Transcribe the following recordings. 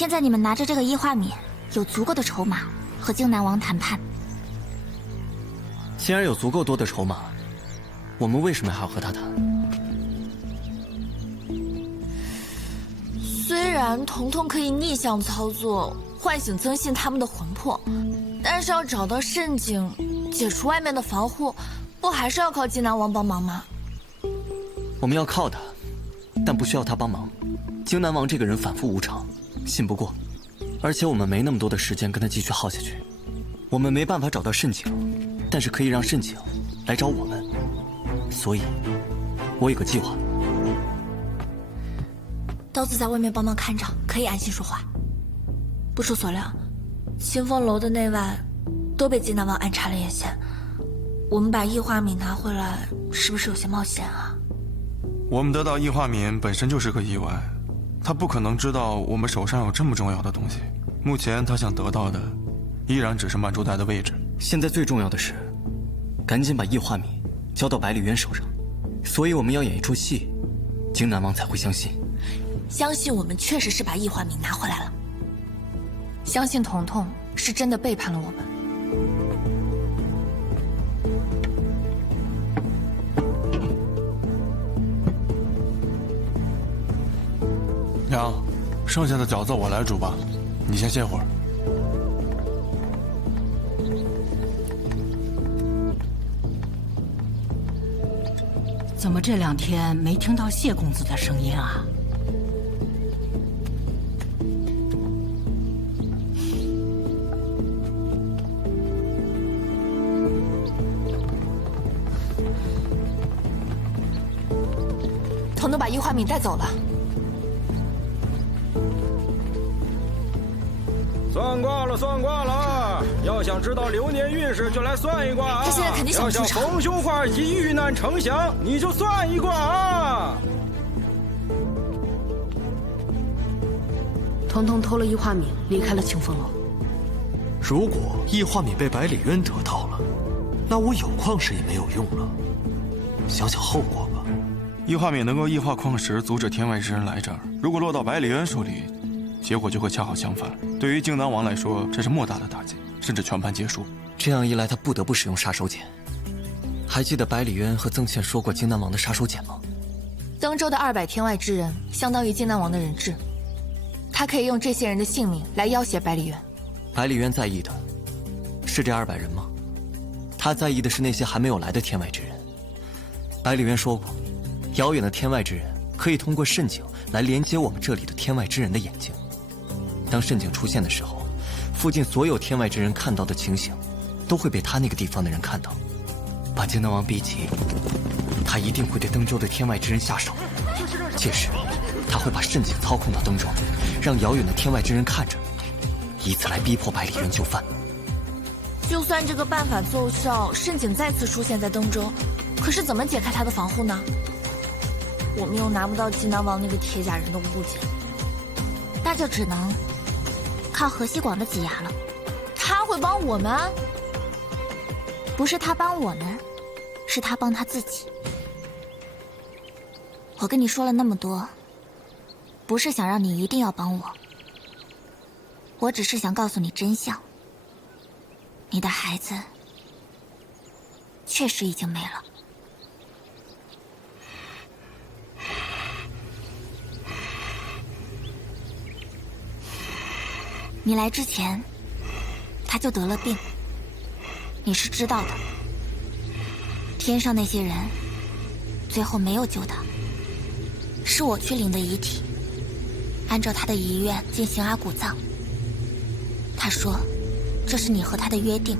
现在你们拿着这个异化米，有足够的筹码和荆南王谈判。既然有足够多的筹码，我们为什么还要和他谈？虽然彤彤可以逆向操作，唤醒曾信他们的魂魄，但是要找到蜃景，解除外面的防护，不还是要靠荆南王帮忙吗？我们要靠他，但不需要他帮忙。荆南王这个人反复无常，信不过，而且我们没那么多的时间跟他继续耗下去。我们没办法找到蜃景，但是可以让蜃景来找我们。所以，我有个计划。刀子在外面帮忙看着，可以安心说话。不出所料，清风楼的内外都被荆南王安插了眼线。我们把异化米拿回来，是不是有些冒险啊？我们得到异化米本身就是个意外，他不可能知道我们手上有这么重要的东西。目前他想得到的，依然只是曼珠台的位置。现在最重要的是，赶紧把异化米交到百里渊手上。所以我们要演一出戏，荆南王才会相信。相信我们确实是把异化米拿回来了。相信彤彤是真的背叛了我们。娘，剩下的饺子我来煮吧，你先歇会儿。怎么这2天没听到谢公子的声音啊？彤彤把异化米带走了。算卦了，算卦了！要想知道流年运势，就来算一卦啊！他现在肯定想出场。要想逢凶化吉、遇难成祥，你就算一卦啊！彤彤偷了异化米，离开了清风楼。如果异化米被百里渊得到了，那我有矿石也没有用了。想想后果吧。异化米能够异化矿石，阻止天外之人来这儿。如果落到百里渊手里，结果就会恰好相反。对于荆南王来说，这是莫大的打击，甚至全盘皆输。这样一来，他不得不使用杀手锏。还记得百里渊和曾倩说过荆南王的杀手锏吗？登州的200天外之人，相当于荆南王的人质。他可以用这些人的性命来要挟百里渊。百里渊在意的是这200人吗？他在意的是那些还没有来的天外之人。百里渊说过，遥远的天外之人可以通过蜃景来连接我们这里的天外之人的眼睛。当蜃景出现的时候，附近所有天外之人看到的情形，都会被他那个地方的人看到。把荆南王逼急，他一定会对登州的天外之人下手。届时，他会把蜃景操控到登州，让遥远的天外之人看着，以此来逼迫百里渊就范。就算这个办法奏效，蜃景再次出现在登州，可是怎么解开他的防护呢？我们又拿不到荆南王那个铁甲人的物件，那就只能靠河西广的挤压了。他会帮我们？不是他帮我们，是他帮他自己。我跟你说了那么多，不是想让你一定要帮我，我只是想告诉你真相。你的孩子确实已经没了。你来之前，他就得了病，你是知道的。天上那些人，最后没有救他，是我去领的遗体，按照他的遗愿进行阿骨葬。他说，这是你和他的约定。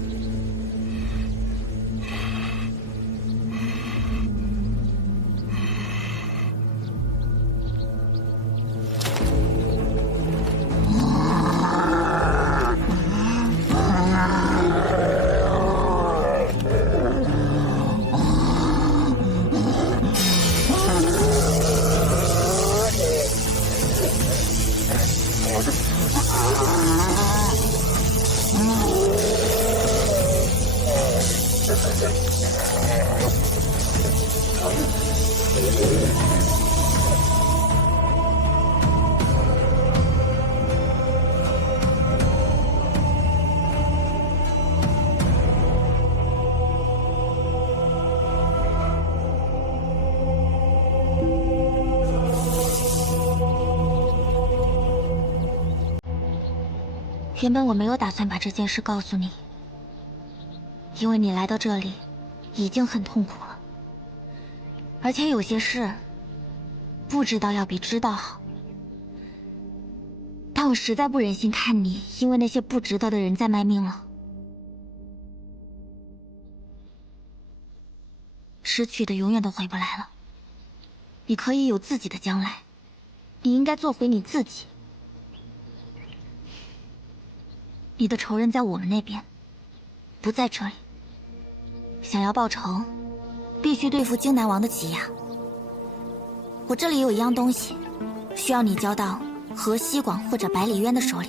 原本我没有打算把这件事告诉你，因为你来到这里已经很痛苦了，而且有些事不知道要比知道好。但我实在不忍心看你因为那些不值得的人在卖命了。失去的永远都回不来了，你可以有自己的将来，你应该做回你自己。你的仇人在我们那边，不在这里。想要报仇，必须对付荆南王的挤压。我这里有一样东西，需要你交到河西广或者百里渊的手里。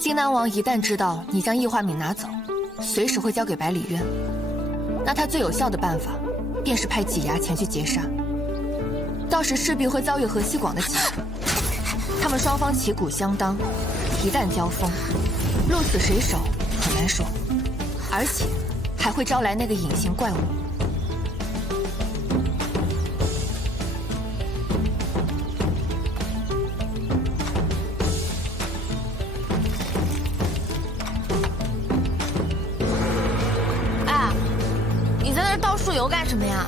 荆南王一旦知道你将异化敏拿走，随时会交给百里渊。那他最有效的办法，便是派挤压前去截杀。到时势必会遭遇河西广的挤压，他们双方旗鼓相当，一旦交锋，鹿死谁手很难说，而且还会招来那个隐形怪物。哎，你在那儿倒树油干什么呀？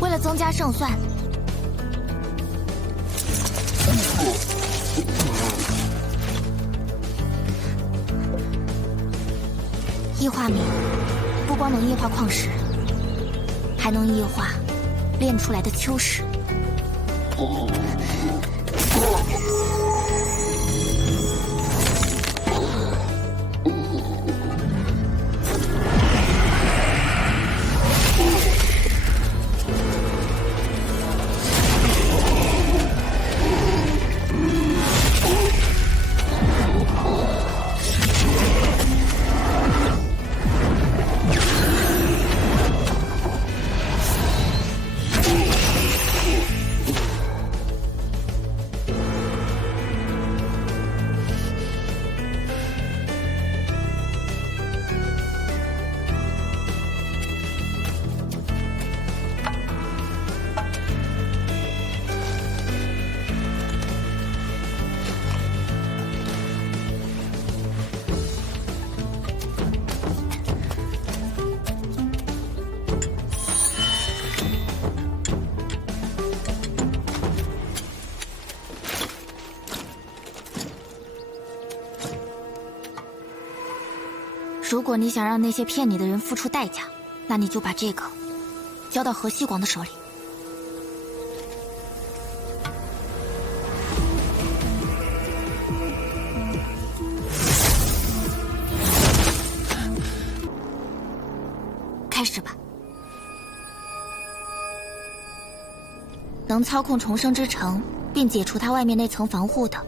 为了增加胜算。异化敏不光能异化矿石，还能异化炼出来的秋石。如果你想让那些骗你的人付出代价，那你就把这个交到河西广的手里。开始吧。能操控重生之城，并解除它外面那层防护的，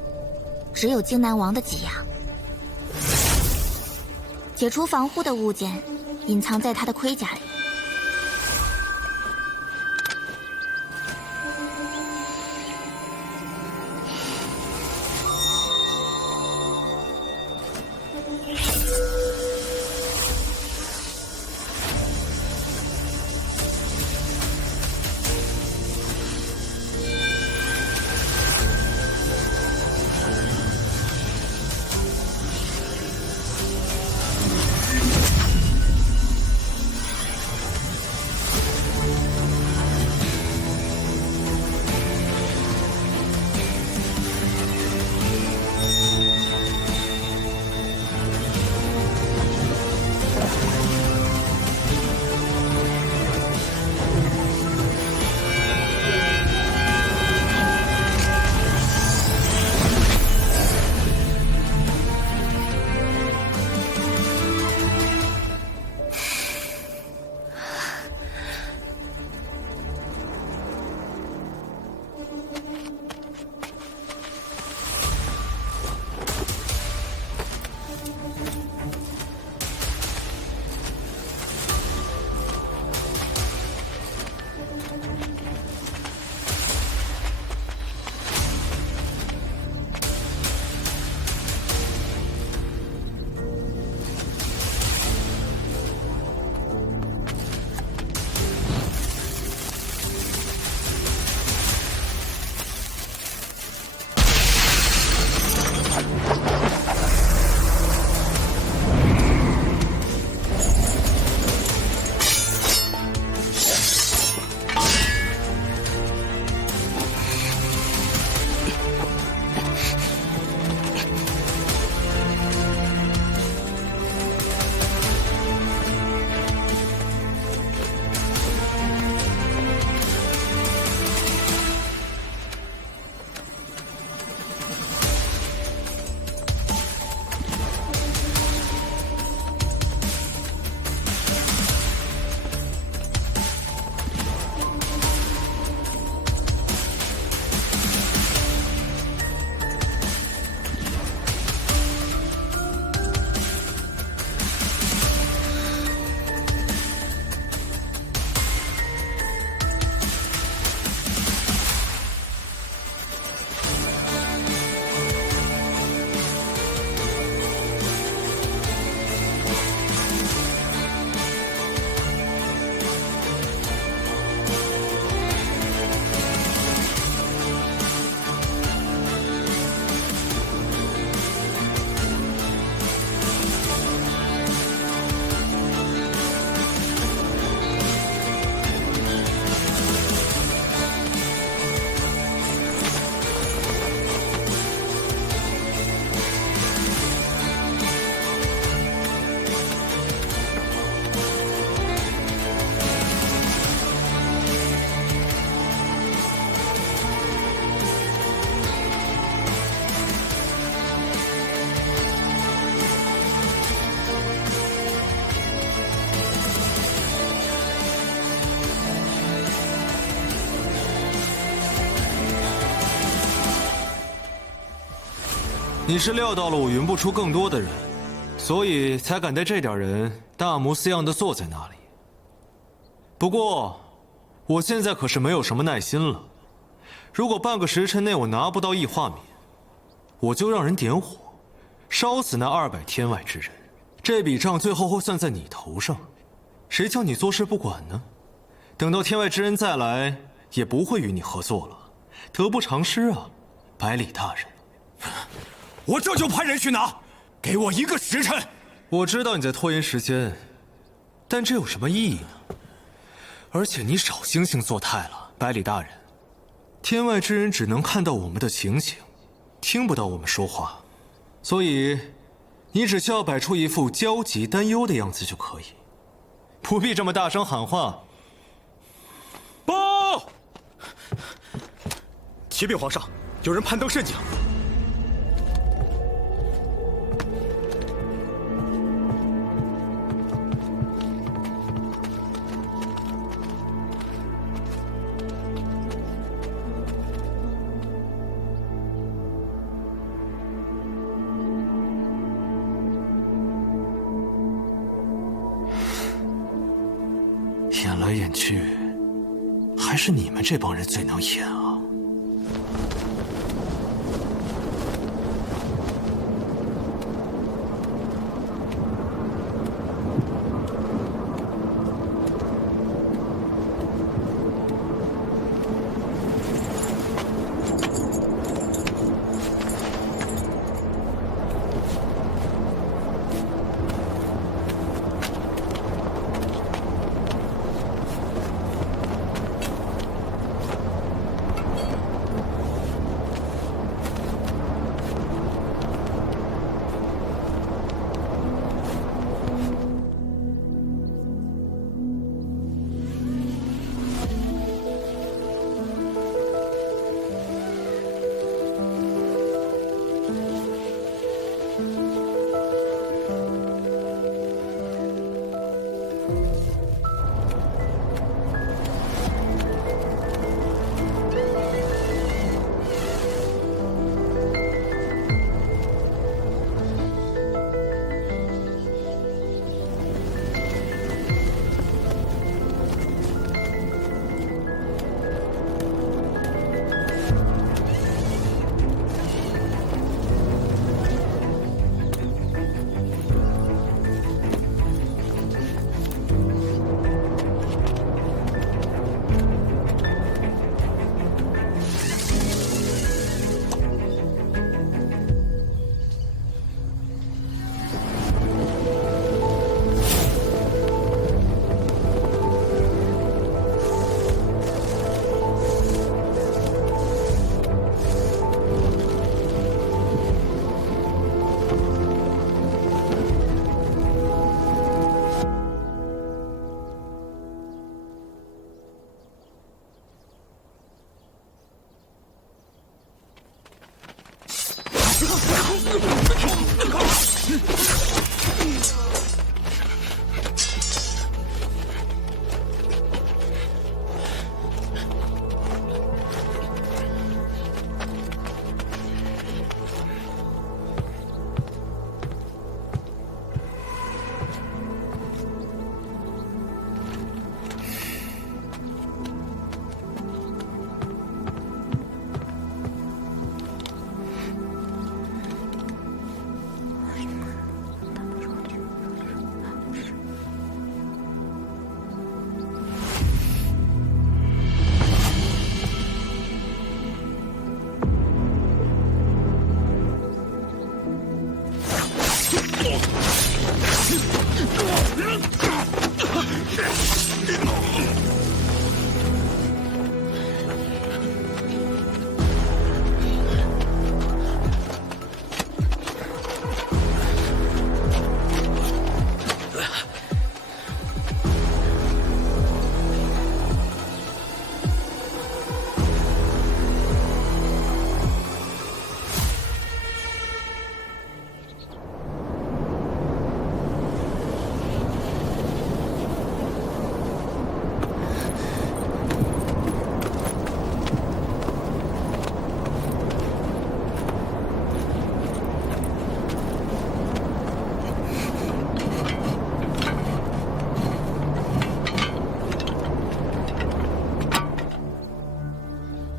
只有荆南王的挤压。解除防护的物件，隐藏在他的盔甲里。你是料到了我匀不出更多的人，所以才敢带这点人大模斯样的坐在那里。不过，我现在可是没有什么耐心了。如果半个时辰内我拿不到异化敏，我就让人点火，烧死那200天外之人。这笔账最后会算在你头上，谁叫你坐视不管呢？等到天外之人再来，也不会与你合作了，得不偿失啊，百里大人。我这就派人去拿，给我1个时辰。我知道你在拖延时间，但这有什么意义呢？而且你少惺惺作态了，百里大人。天外之人只能看到我们的情形，听不到我们说话，所以你只需要摆出一副焦急担忧的样子就可以，不必这么大声喊话。报！启禀皇上，有人攀登蜃景。演来演去，还是你们这帮人最能演啊！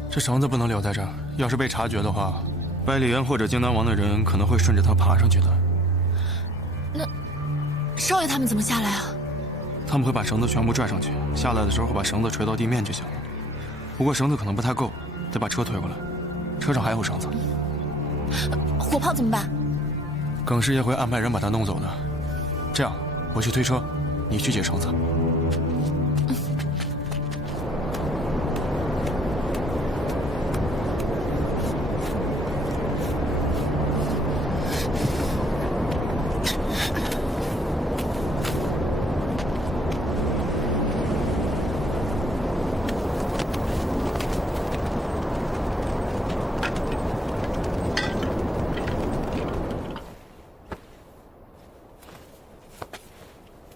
这绳子不能留在这儿，要是被察觉的话，百里渊或者荆南王的人可能会顺着它爬上去的。那少爷他们怎么下来啊？他们会把绳子全部拽上去，下来的时候把绳子垂到地面就行了。不过绳子可能不太够，得把车推过来，车上还有绳子。火炮怎么办？耿师爷会安排人把他弄走的。这样，我去推车，你去解绳子。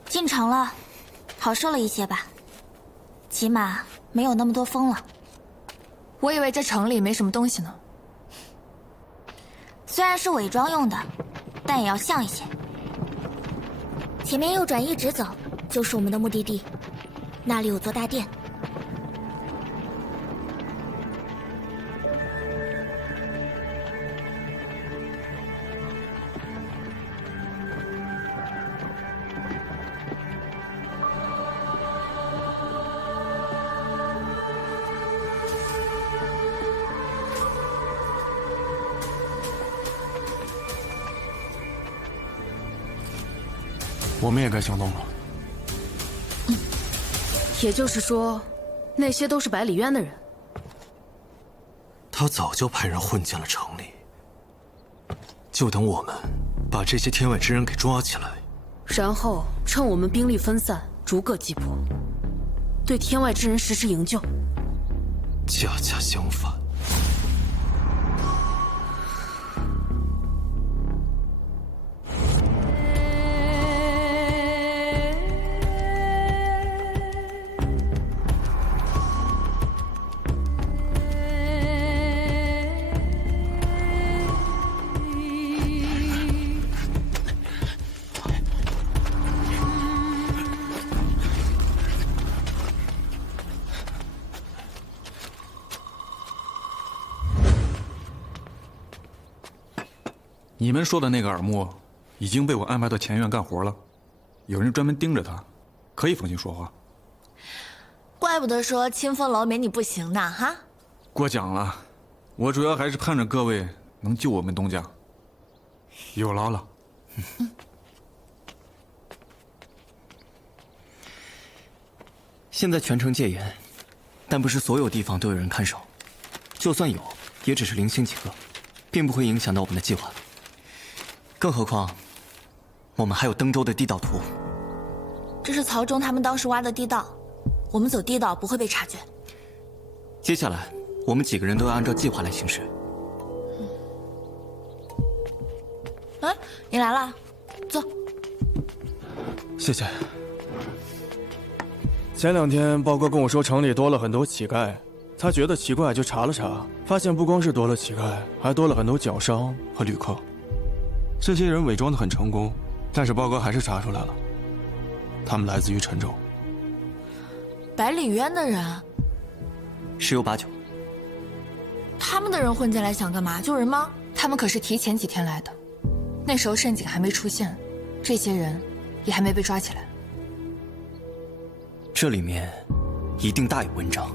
进城了，好受了一些吧？起码没有那么多风了。我以为这城里没什么东西呢。虽然是伪装用的，但也要像一些。前面右转一直走，就是我们的目的地，那里有座大殿。我们也该行动了。也就是说，那些都是百里渊的人。他早就派人混进了城里，就等我们把这些天外之人给抓起来，然后趁我们兵力分散，逐个击破，对天外之人实施营救。恰恰相反。你们说的那个耳目，已经被我安排到前院干活了，有人专门盯着他，可以放心说话。怪不得说清风楼没你不行呢，哈！过奖了，我主要还是盼着各位能救我们东家。有劳了。现在全城戒严，但不是所有地方都有人看守，就算有，也只是零星几个，并不会影响到我们的计划。更何况，我们还有登州的地道图。这是曹忠他们当时挖的地道，我们走地道不会被察觉。接下来，我们几个人都要按照计划来行事。哎，你来了，坐。谢谢。前2天豹哥跟我说城里多了很多乞丐，他觉得奇怪就查了查，发现不光是多了乞丐，还多了很多脚商和旅客。这些人伪装得很成功，但是豹哥还是查出来了，他们来自于陈州。百里渊的人，十有八九。他们的人混进来想干嘛？救人吗？他们可是提前几天来的，那时候盛景还没出现，这些人也还没被抓起来。这里面一定大有文章。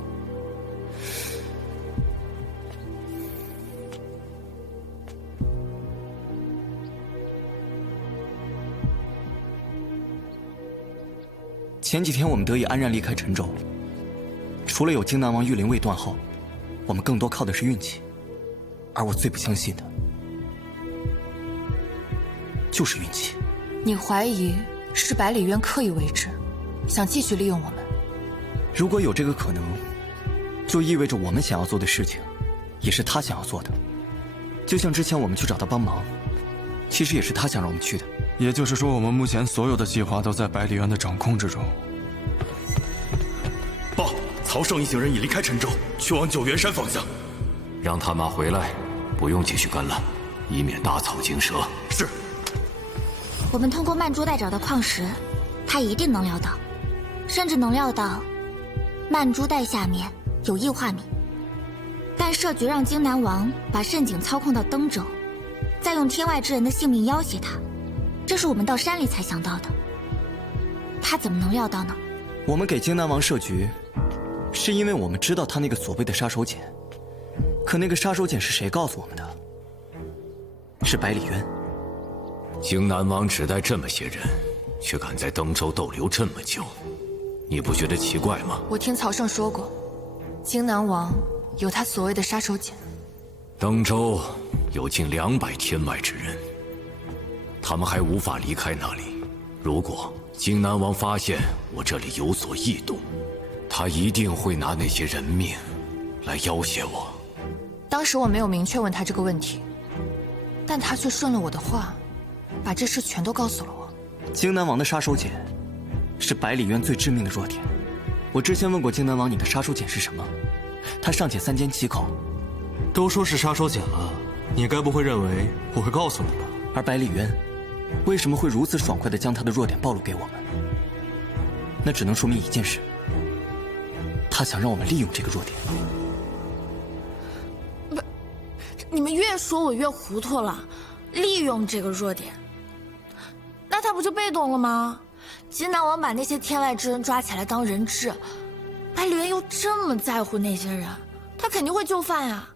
前几天我们得以安然离开陈州，除了有荆南王御灵未断后，我们更多靠的是运气。而我最不相信的，就是运气。你怀疑是百里渊刻意为之，想继续利用我们？如果有这个可能，就意味着我们想要做的事情，也是他想要做的。就像之前我们去找他帮忙，其实也是他想让我们去的。也就是说，我们目前所有的计划都在百里渊的掌控之中。报，曹胜一行人已离开陈州，去往九原山方向。让他们回来，不用继续跟了，以免打草惊蛇。是。我们通过曼珠袋找到矿石，他一定能料到，甚至能料到曼珠袋下面有异化米。但摄局让荆南王把慎景操控到登州，再用天外之人的性命要挟他，这是我们到山里才想到的。他怎么能料到呢？我们给荆南王设局，是因为我们知道他那个所谓的杀手锏。可那个杀手锏是谁告诉我们的？是百里渊。荆南王只带这么些人，却敢在登州逗留这么久，你不觉得奇怪吗？我听曹胜说过，荆南王有他所谓的杀手锏。登州有近200天外之人，他们还无法离开那里。如果荆南王发现我这里有所异动，他一定会拿那些人命来要挟我。当时我没有明确问他这个问题，但他却顺了我的话，把这事全都告诉了我。荆南王的杀手锏是百里渊最致命的弱点。我之前问过荆南王你的杀手锏是什么，他尚且3缄其口。都说是杀手锏了，你该不会认为我会告诉你吧？而百里渊为什么会如此爽快地将他的弱点暴露给我们？那只能说明一件事，他想让我们利用这个弱点。不，你们越说我越糊涂了。利用这个弱点，那他不就被动了吗？荆南王把那些天外之人抓起来当人质，百里渊又这么在乎那些人，他肯定会就范呀。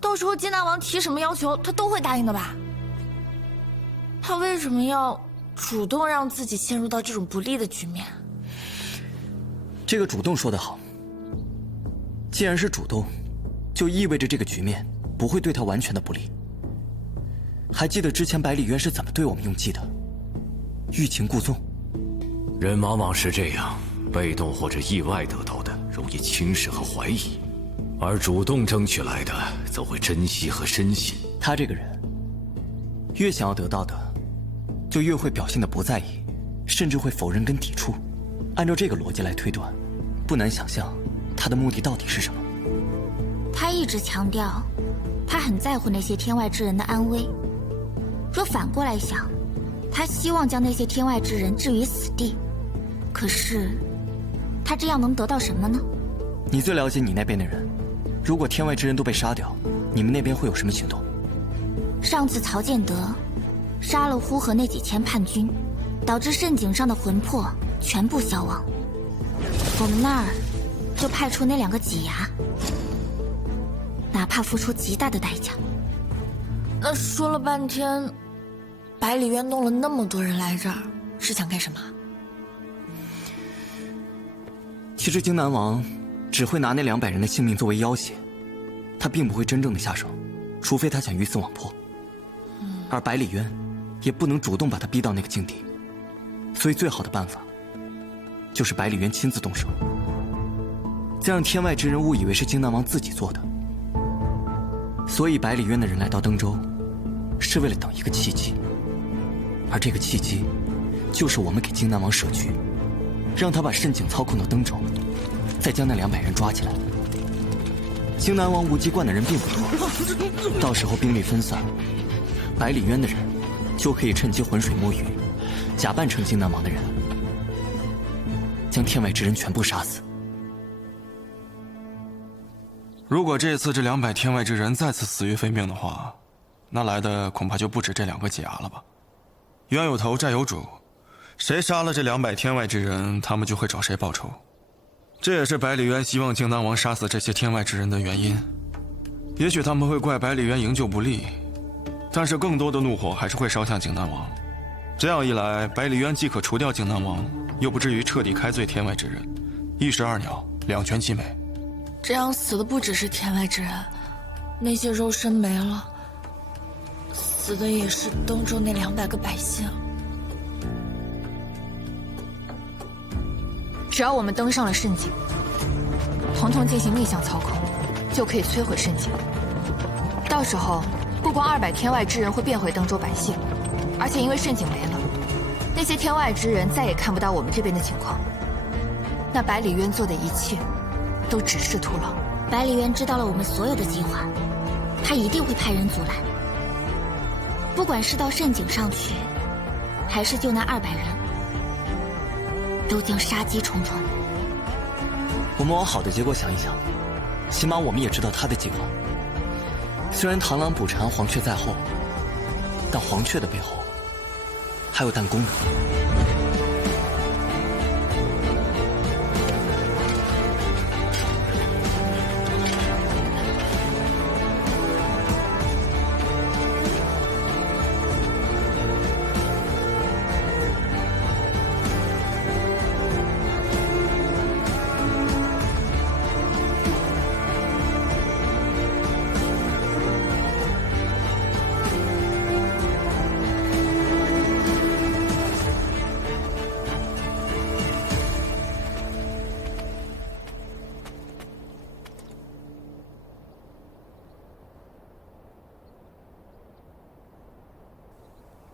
到时候荆南王提什么要求，他都会答应的吧？他为什么要主动让自己陷入到这种不利的局面？这个主动说得好。既然是主动，就意味着这个局面不会对他完全的不利。还记得之前百里渊是怎么对我们用计的？欲擒故纵。人往往是这样，被动或者意外得到的容易轻视和怀疑，而主动争取来的则会珍惜和深信。他这个人，越想要得到的，就越会表现得不在意，甚至会否认跟抵触。按照这个逻辑来推断，不难想象他的目的到底是什么。他一直强调，他很在乎那些天外之人的安危。若反过来想，他希望将那些天外之人置于死地。可是，他这样能得到什么呢？你最了解你那边的人。如果天外之人都被杀掉，你们那边会有什么行动？上次曹建德杀了呼和那几千叛军，导致慎景上的魂魄全部消亡。我们那儿就派出那2个挤牙，哪怕付出极大的代价。那说了半天，百里渊弄了那么多人来这儿，是想干什么？其实荆南王只会拿那200人的性命作为要挟，他并不会真正的下手，除非他想鱼死网破。而百里渊也不能主动把他逼到那个境地，所以最好的办法就是百里渊亲自动手，再让天外之人误以为是荆南王自己做的。所以百里渊的人来到登州，是为了等一个契机，而这个契机就是我们给荆南王设局，让他把慎景操控到登州，再将那200人抓起来。荆南王无极观的人并不多，到时候兵力分散，百里渊的人就可以趁机浑水摸鱼，假扮成荆南王的人，将天外之人全部杀死。如果这次这200天外之人再次死于非命的话，那来的恐怕就不止这2个解牙了吧？冤有头债有主，谁杀了这200天外之人，他们就会找谁报仇。这也是百里渊希望荆南王杀死这些天外之人的原因。也许他们会怪百里渊营救不力，但是更多的怒火还是会烧向荆南王。这样一来，百里渊既可除掉荆南王，又不至于彻底开罪天外之人，一石二鸟，两全其美。这样死的不只是天外之人，那些肉身没了，死的也是登州那200个百姓。只要我们登上了慎景，统统进行逆向操控，就可以摧毁慎景。到时候，不光200天外之人会变回登州百姓，而且因为慎景没了，那些天外之人再也看不到我们这边的情况。那百里渊做的一切，都只是徒劳。百里渊知道了我们所有的计划，他一定会派人阻拦。不管是到慎景上去，还是救那200人，都将杀机重重。我们往好的结果想一想，起码我们也知道他的计划。虽然螳螂捕蝉，黄雀在后，但黄雀的背后还有弹弓呢。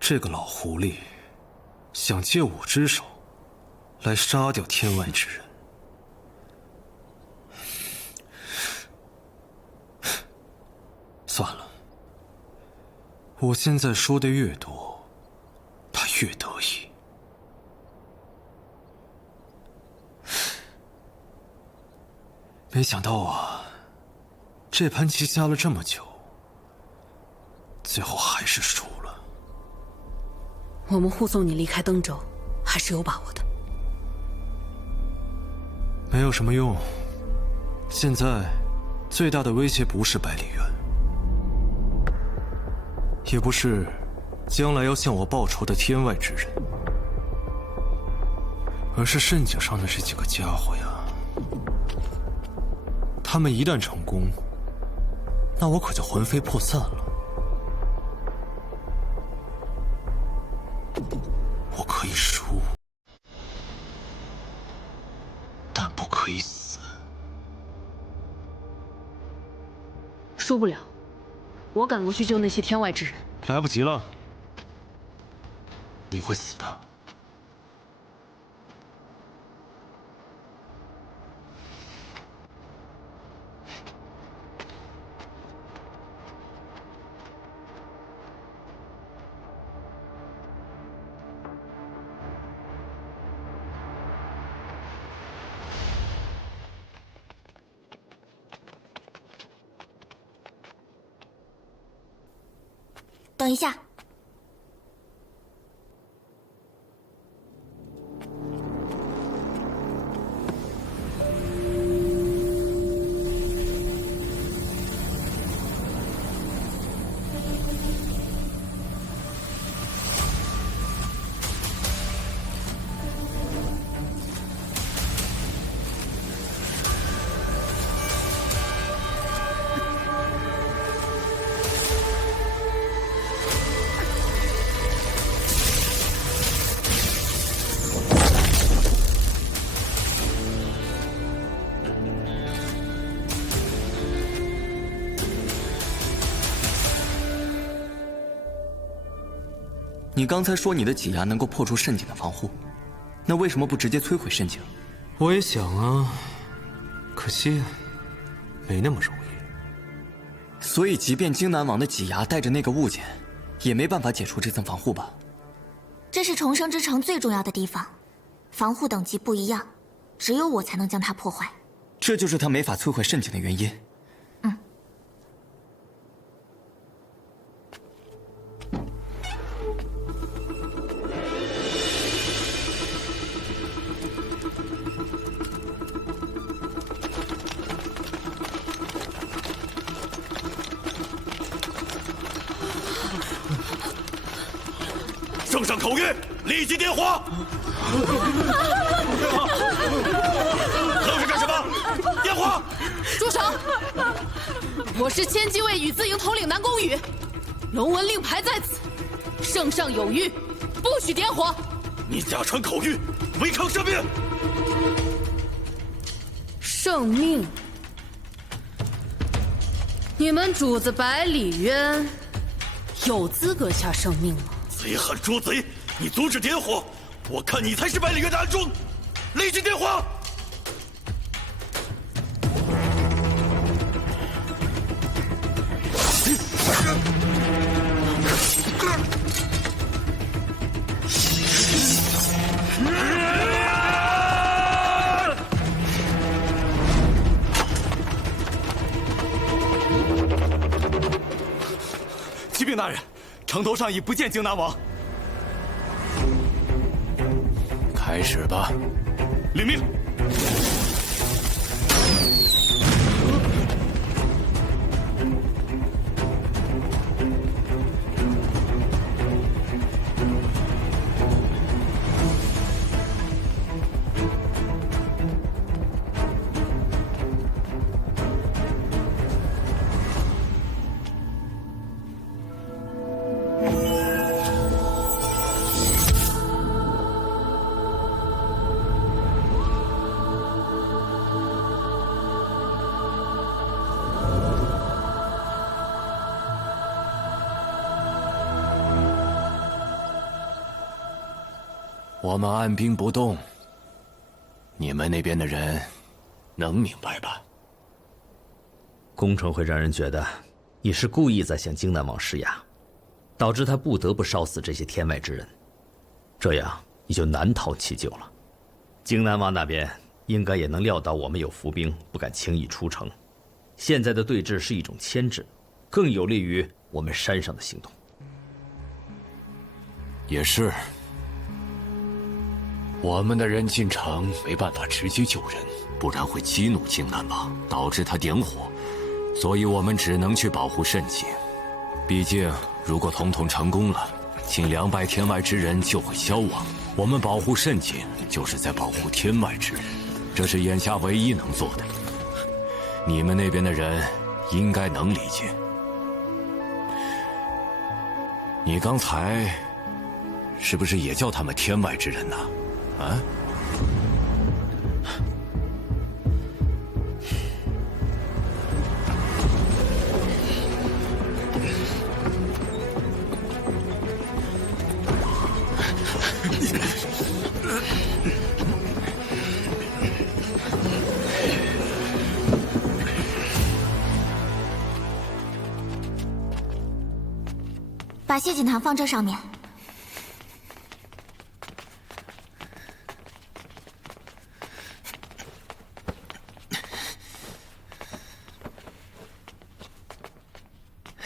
这个老狐狸想借我之手来杀掉天外之人。算了，我现在说的越多，他越得意。没想到啊，这盘棋下了这么久，最后还是输了。我们护送你离开登州，还是有把握的。没有什么用。现在最大的威胁不是百里渊，也不是将来要向我报仇的天外之人，而是蜃景上的这几个家伙呀。他们一旦成功，那我可就魂飞魄散了。我可以输，但不可以死。输不了，我赶过去救那些天外之人。来不及了，你会死的。等一下，你刚才说你的挤压能够破除蜃景的防护，那为什么不直接摧毁蜃景？我也想啊，可惜没那么容易。所以，即便京南王的挤压带着那个物件，也没办法解除这层防护吧？这是重生之城最重要的地方，防护等级不一样，只有我才能将它破坏。这就是他没法摧毁蜃景的原因。圣上口谕，立即点火！愣着干什么？点火！住手！我是千机卫羽自营统领南宫羽，龙纹令牌在此，圣上有谕，不许点火。你假传口谕，违抗圣命！圣命？你们主子百里渊有资格下圣命吗？贼喊捉贼！你阻止点火，我看你才是百里渊的暗中！立即点火！禀大人，城头上已不见荆南王。开始吧。领命。我们按兵不动，你们那边的人能明白吧？攻城会让人觉得你是故意在向荆南王施压，导致他不得不烧死这些天外之人，这样你就难逃其咎了。荆南王那边应该也能料到我们有伏兵，不敢轻易出城。现在的对峙是一种牵制，更有利于我们山上的行动。也是。我们的人进城没办法直接救人，不然会激怒荆南王，导致他点火，所以我们只能去保护慎景。毕竟，如果统统成功了，近200天外之人就会消亡。我们保护慎景，就是在保护天外之人，这是眼下唯一能做的。你们那边的人应该能理解。你刚才是不是也叫他们天外之人呢？啊？把谢锦堂放这上面。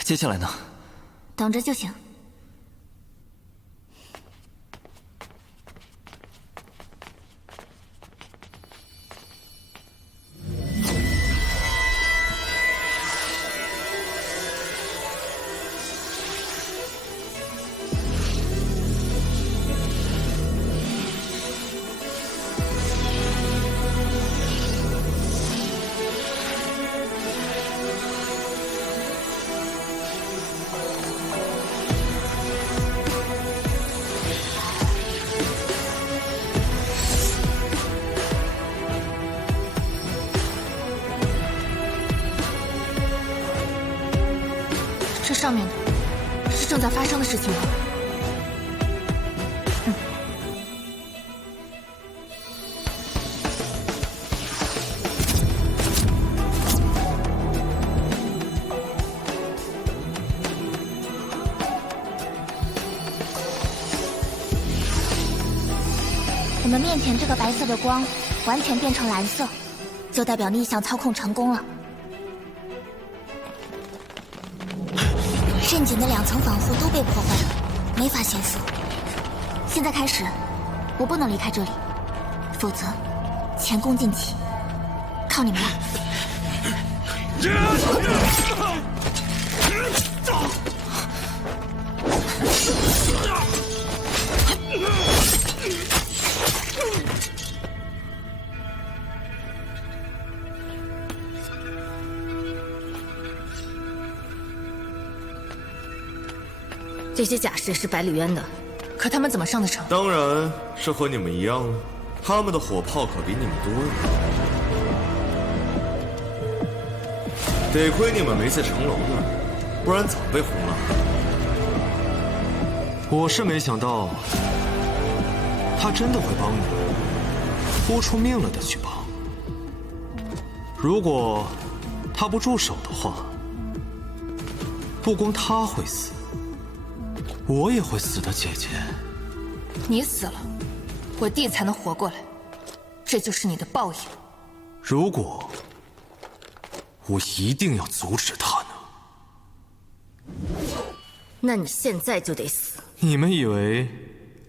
接下来呢？等着就行。这上面的是正在发生的事情吗？我们面前这个白色的光完全变成蓝色，就代表逆向操控成功了。慎景的2层防护都被破坏了，没法显速。现在开始，我不能离开这里，否则前功尽弃。靠你们了。这些甲士是百里渊的，可他们怎么上的城？当然是和你们一样了，他们的火炮可比你们多呀。得亏你们没在城楼那儿，不然早被轰了。我是没想到，他真的会帮你，豁出命了的去帮。如果他不住手的话，不光他会死，我也会死的，姐姐。你死了，我弟才能活过来，这就是你的报应。如果我一定要阻止他呢？那你现在就得死。你们以为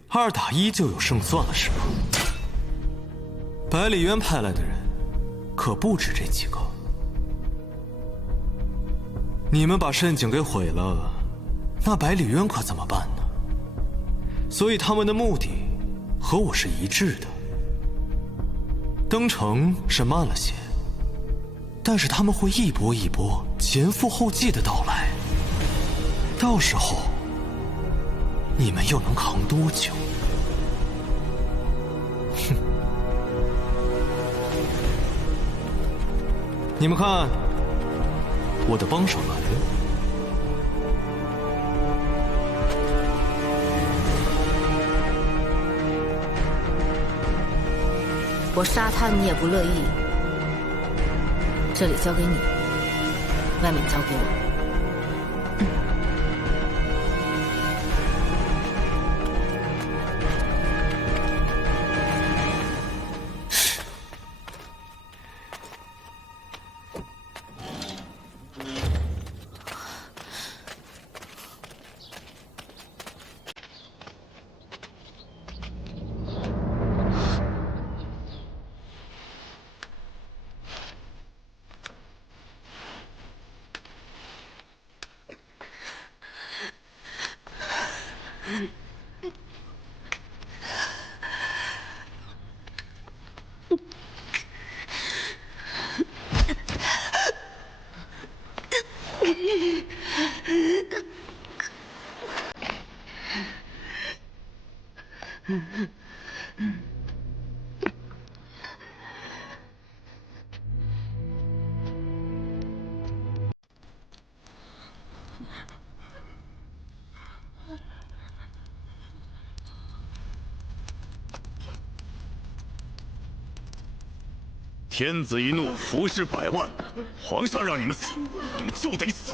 2打1就有胜算了是吗？百里渊派来的人可不止这几个。你们把慎景给毁了，那百里渊可怎么办呢？所以他们的目的和我是一致的。登城是慢了些，但是他们会一波一波前赴后继的到来，到时候你们又能扛多久？哼！你们看，我的帮手来了。我杀他你也不乐意，这里交给你，外面交给我。天子一怒，伏尸百万。皇上让你们死，你们就得死。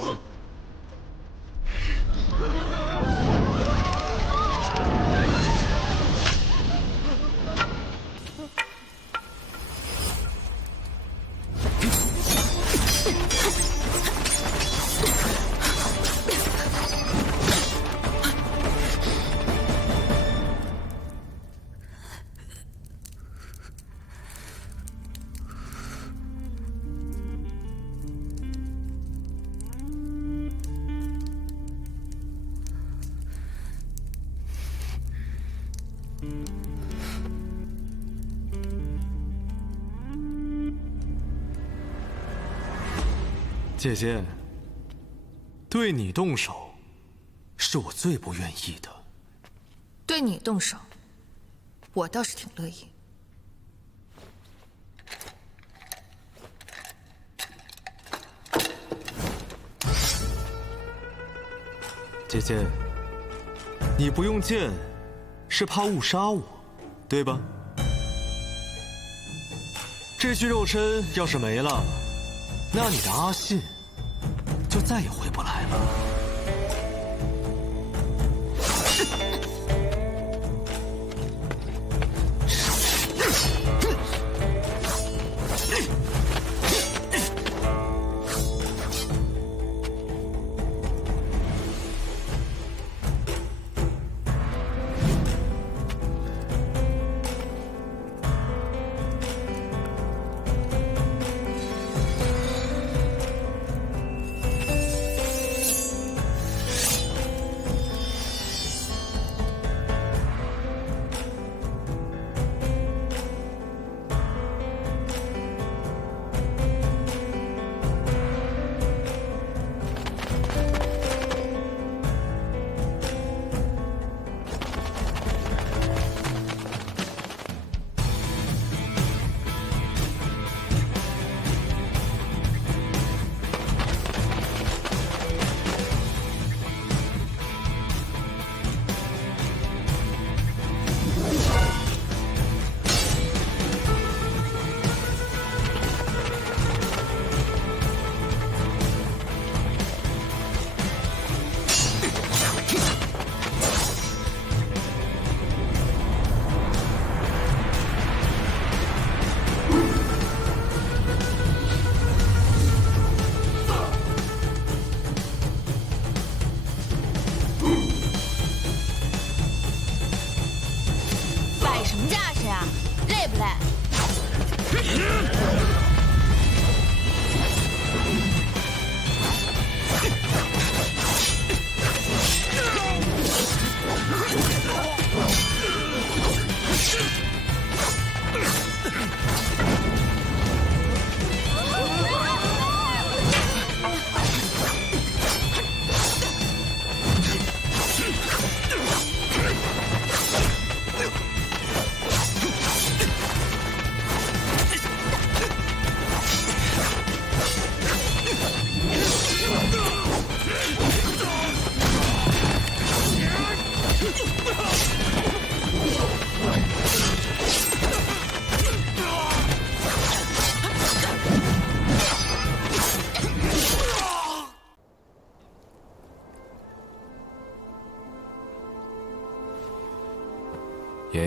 姐姐，对你动手，是我最不愿意的。对你动手，我倒是挺乐意。姐姐，你不用剑，是怕误杀我，对吧？这具肉身要是没了，那你的阿信就再也回不来了。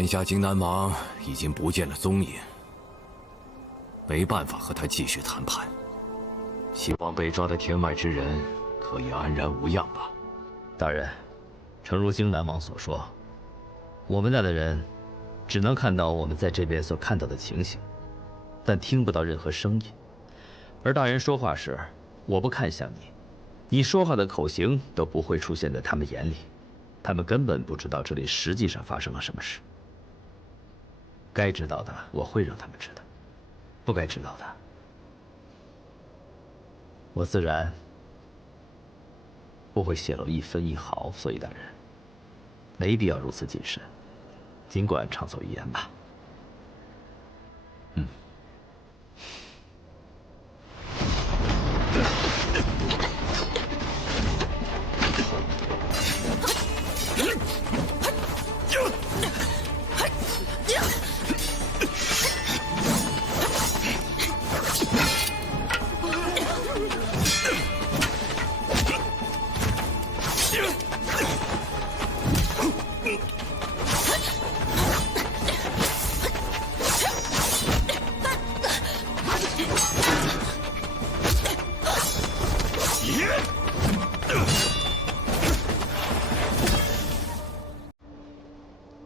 眼下荆南王已经不见了踪影，没办法和他继续谈判。希望被抓的天外之人可以安然无恙吧。大人，诚如荆南王所说，我们那的人只能看到我们在这边所看到的情形，但听不到任何声音。而大人说话时，我不看向你，你说话的口型都不会出现在他们眼里，他们根本不知道这里实际上发生了什么事。该知道的我会让他们知道，不该知道的，我自然不会泄露一分一毫。所以大人，没必要如此谨慎，尽管畅所欲言吧。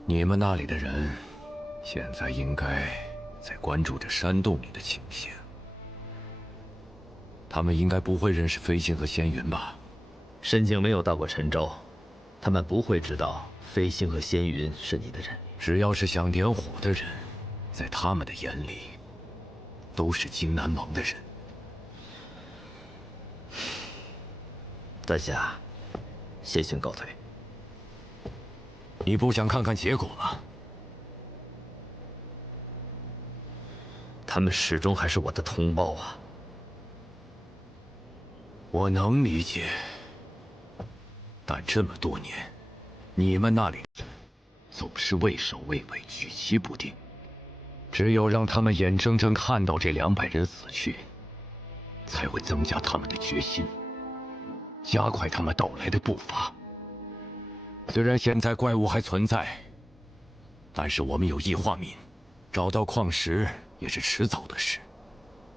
你们那里的人，现在应该在关注着山洞里的情形。他们应该不会认识飞星和仙云吧？申京没有到过陈州，他们不会知道飞星和仙云是你的人。只要是想点火的人，在他们的眼里，都是荆南王的人。在下先行告退。你不想看看结果吗？他们始终还是我的同胞啊。我能理解，但这么多年，你们那里总是畏首畏尾，举棋不定。只有让他们眼睁睁看到这200人死去，才会增加他们的决心，加快他们到来的步伐。虽然现在怪物还存在，但是我们有异化敏，找到矿石也是迟早的事。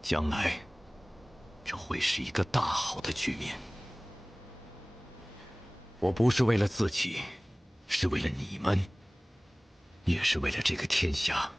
将来，这会是一个大好的局面。我不是为了自己，是为了你们，也是为了这个天下。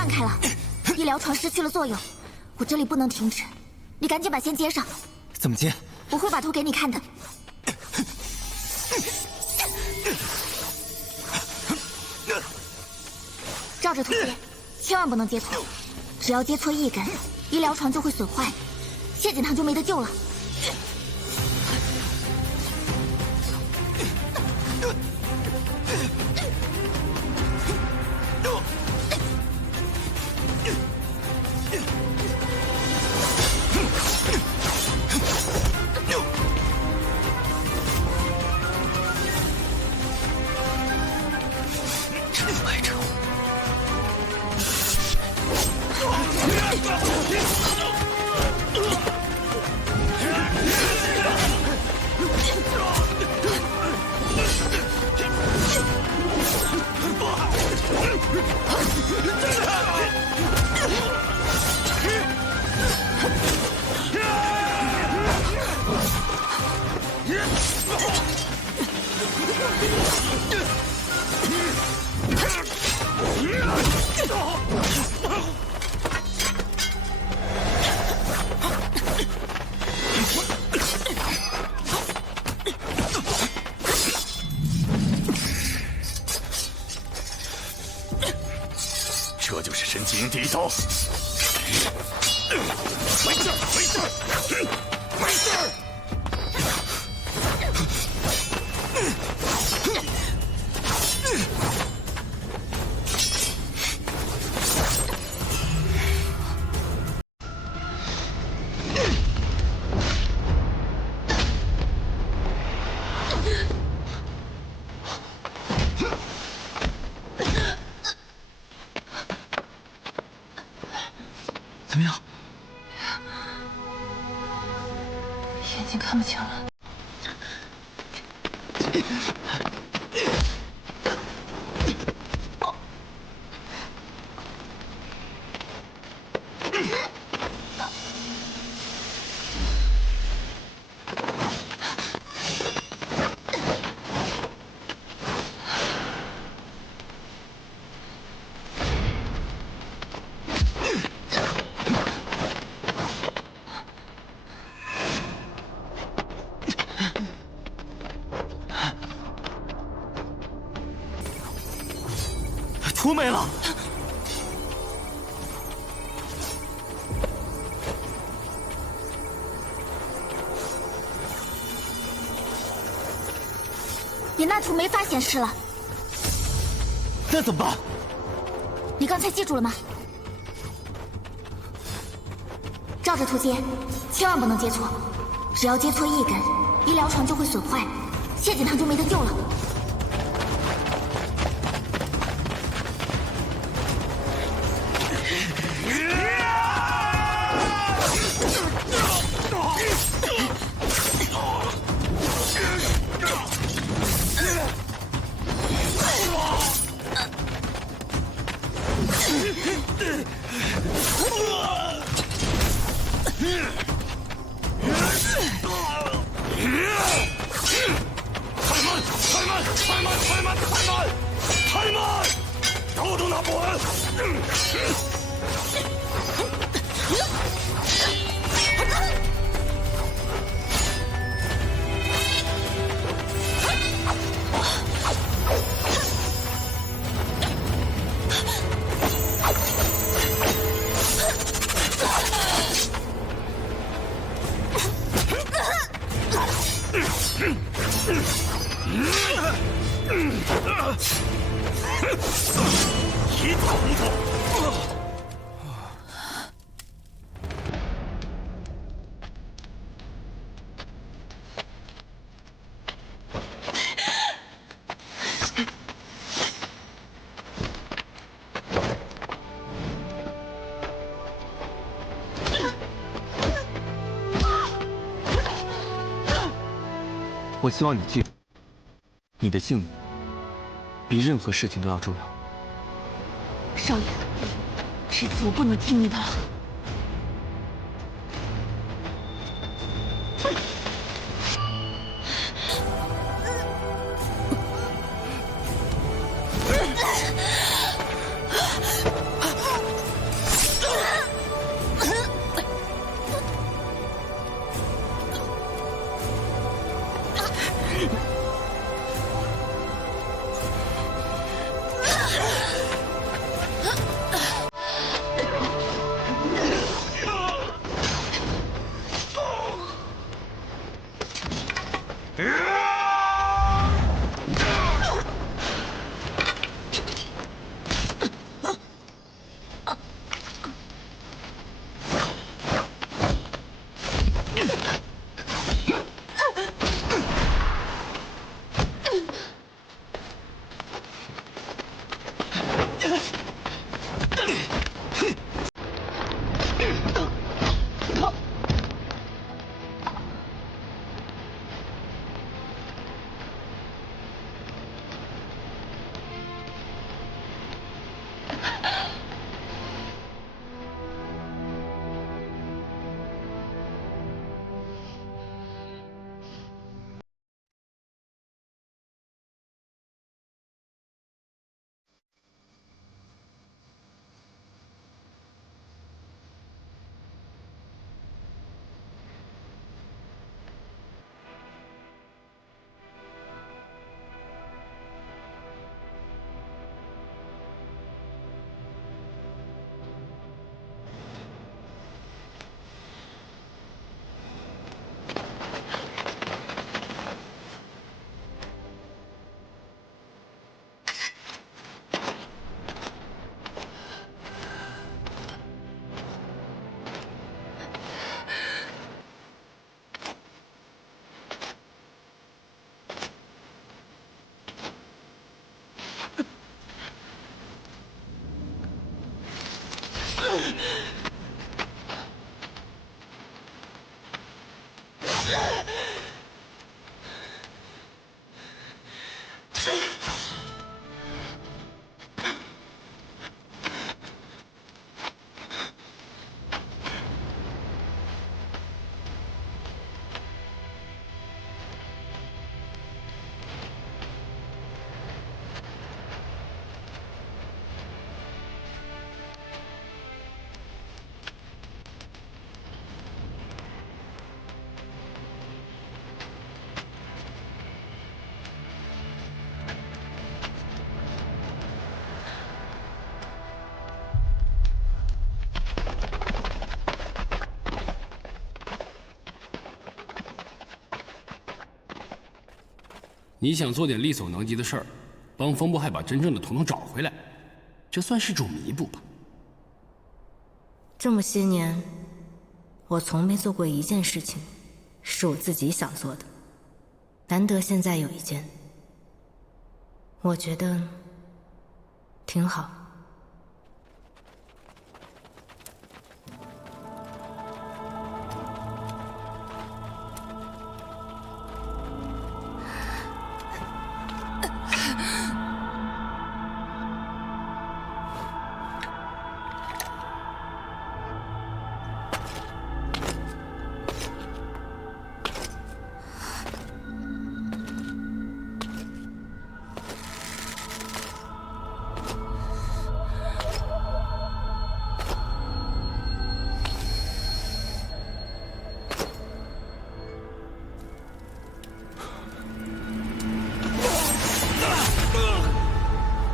断开了，医疗床失去了作用，我这里不能停止，你赶紧把线接上。怎么接？我会把图给你看的。照着图接，千万不能接错，只要接错一根，医疗床就会损坏，谢锦堂就没得救了。这就是神级营第一刀。没事，没事，没事。怎么样？眼睛看不清了。图没了。你那图没法显示了，那怎么办？你刚才记住了吗？照着图接，千万不能接错，只要接错一根，医疗床就会损坏，谢锦堂就没得救了。太慢！刀都拿不稳。一塌糊涂！我希望你记住，你的性命比任何事情都要重要。少爷，这次我不能听你的了。你想做点力所能及的事儿，帮风波害把真正的彤彤找回来，这算是种弥补吧。这么些年，我从没做过一件事情是我自己想做的，难得现在有一件，我觉得挺好。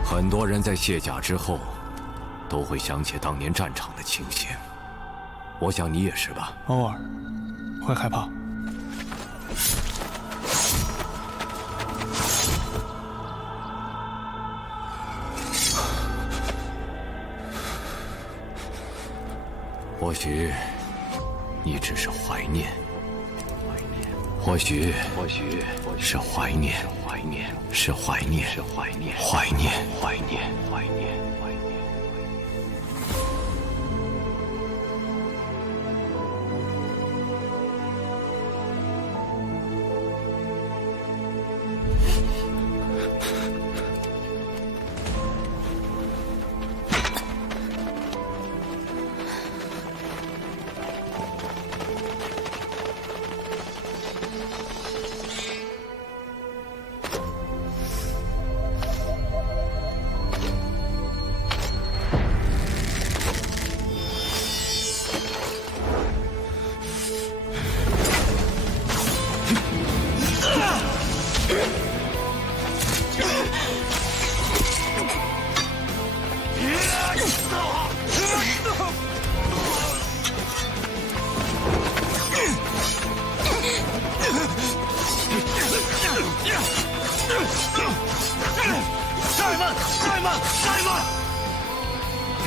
很多人在卸甲之后，都会想起当年战场的情形。我想你也是吧？偶尔会害怕。或许你只是怀念，或许是怀念，是怀念，怀念。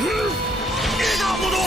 一大不动！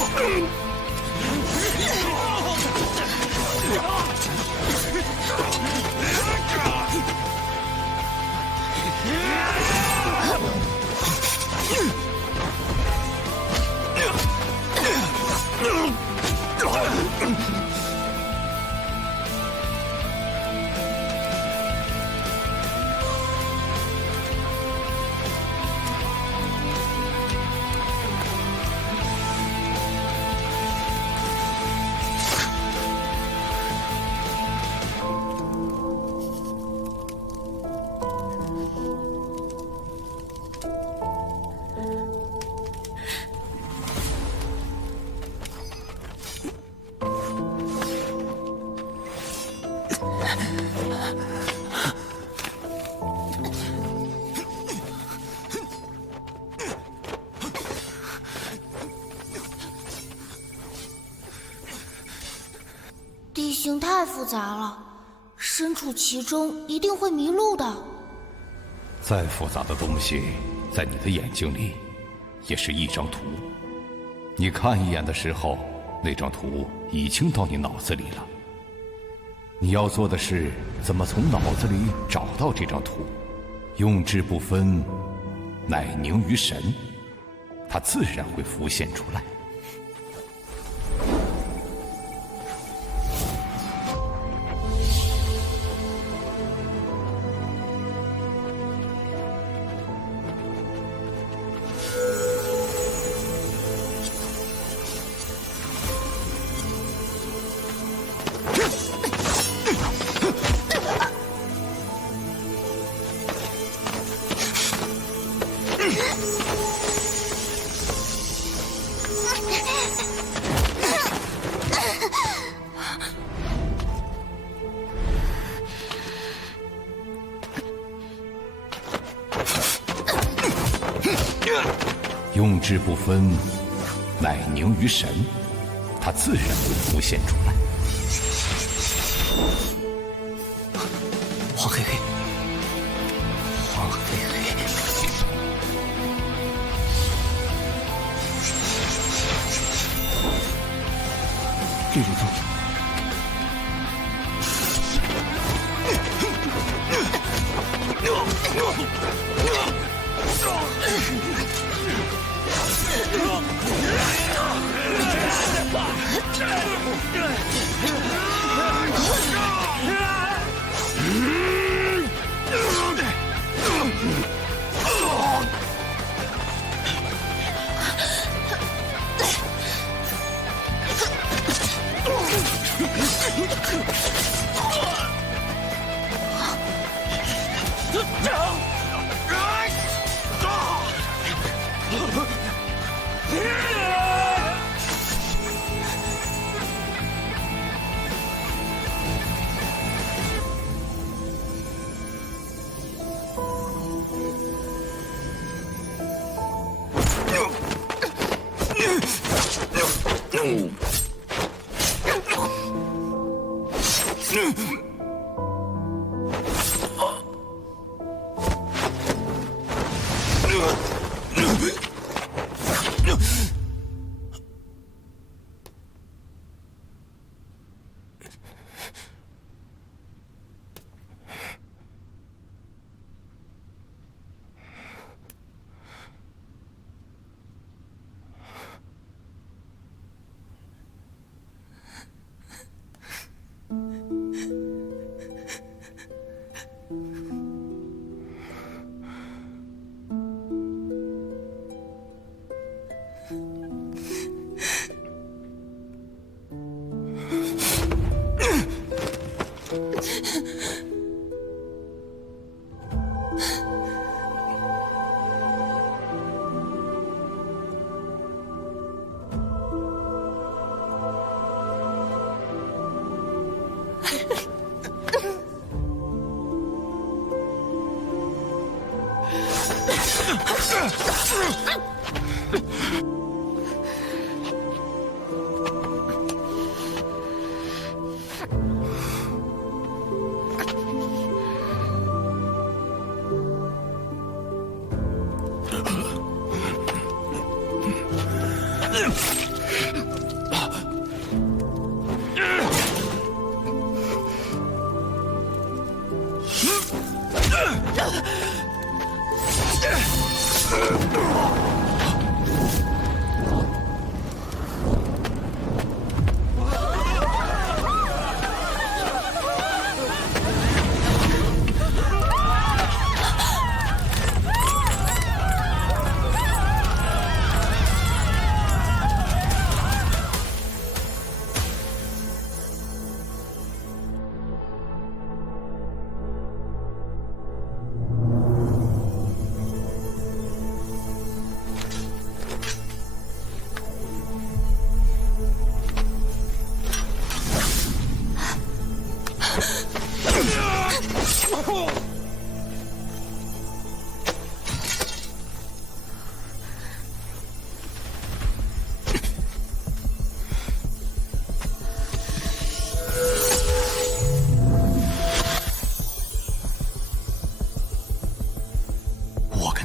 地形太复杂了，身处其中一定会迷路的。再复杂的东西，在你的眼睛里，也是一张图。你看一眼的时候，那张图已经到你脑子里了。你要做的是，怎么从脑子里找到这张图，用之不分，乃凝于神，它自然会浮现出来。用之不分，乃凝于神，它自然会浮现出来。黄黑黑，黄黑黑，绿如中。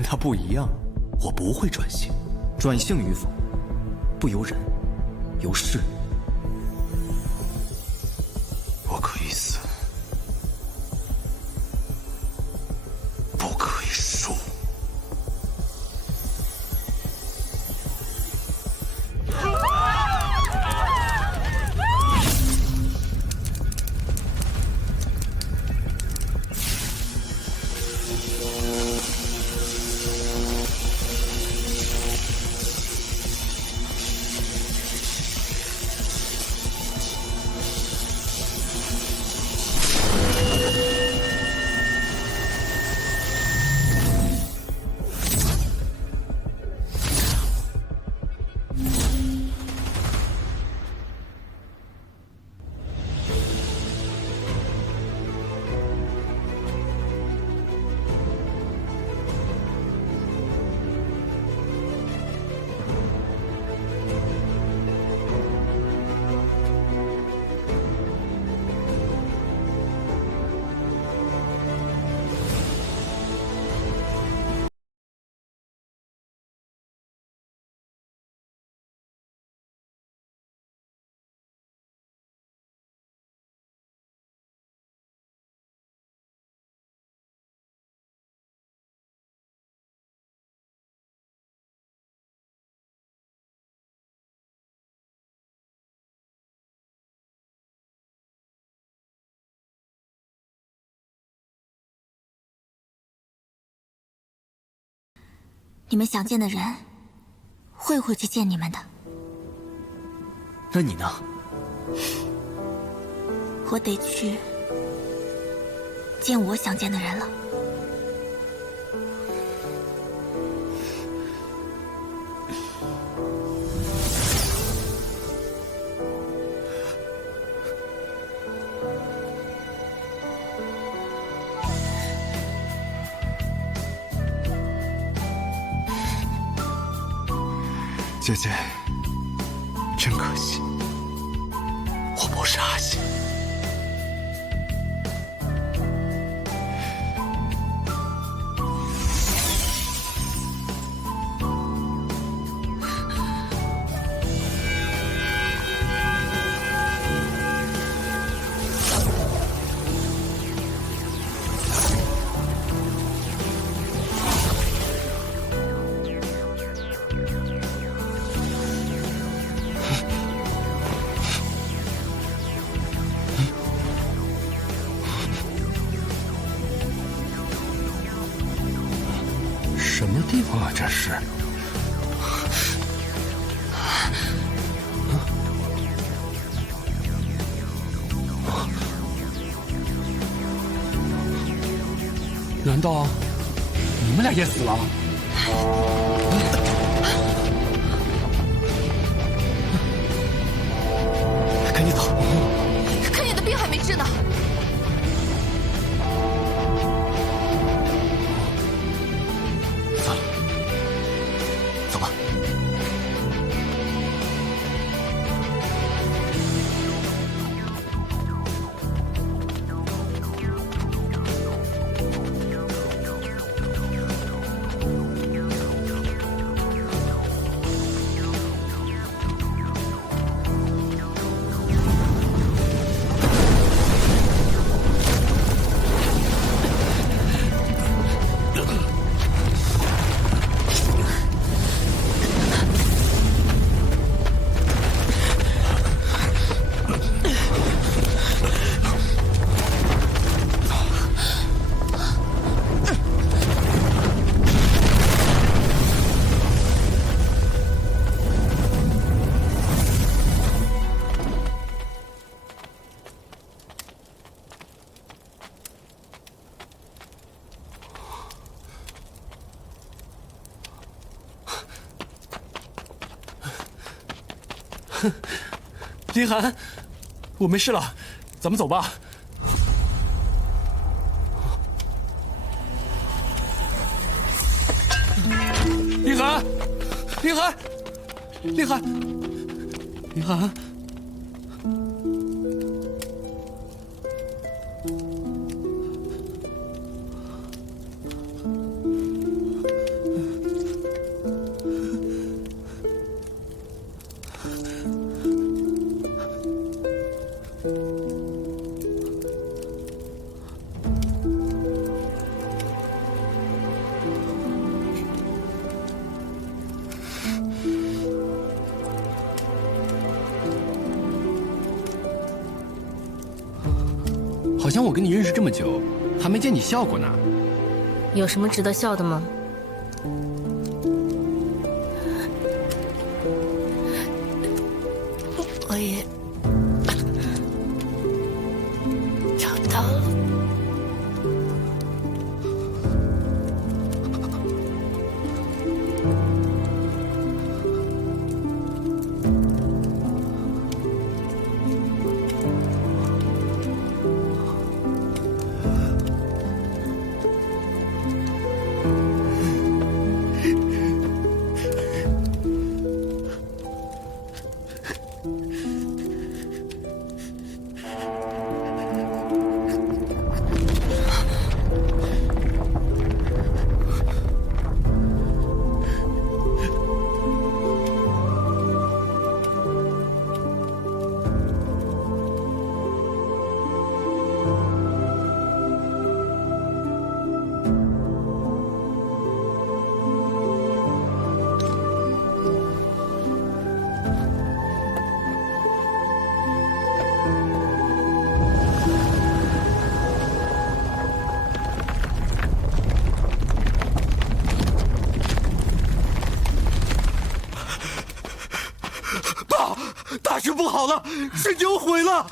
他不一样，我不会转性，转性与否，不由人，由事。我可以死，不可以输。你们想见的人，会去见你们的。那你呢？我得去见我想见的人了。姐姐，真可惜，我不是阿信。什么地方啊？这是？难道你们俩也死了？赶紧走！可你的病还没治呢。算了，走吧。林寒，我没事了，咱们走吧。林寒，林寒，林寒，林寒。好像我跟你认识这么久，还没见你笑过呢。有什么值得笑的吗？我也找到了。不好了，事情毁了。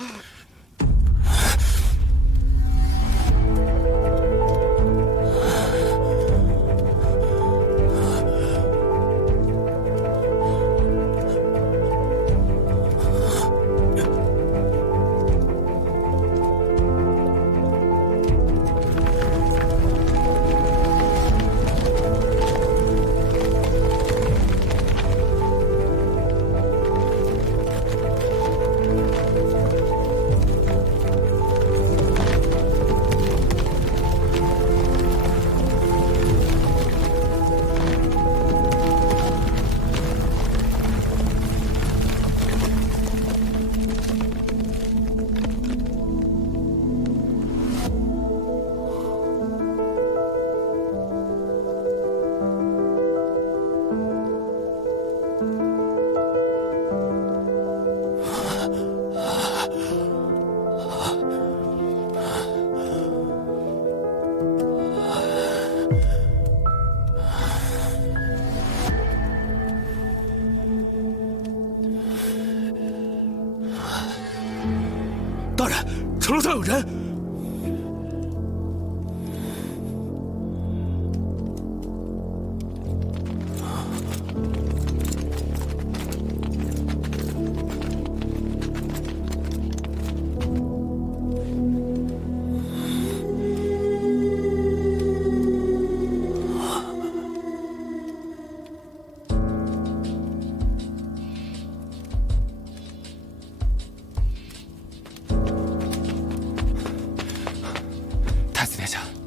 大人，城楼上有人。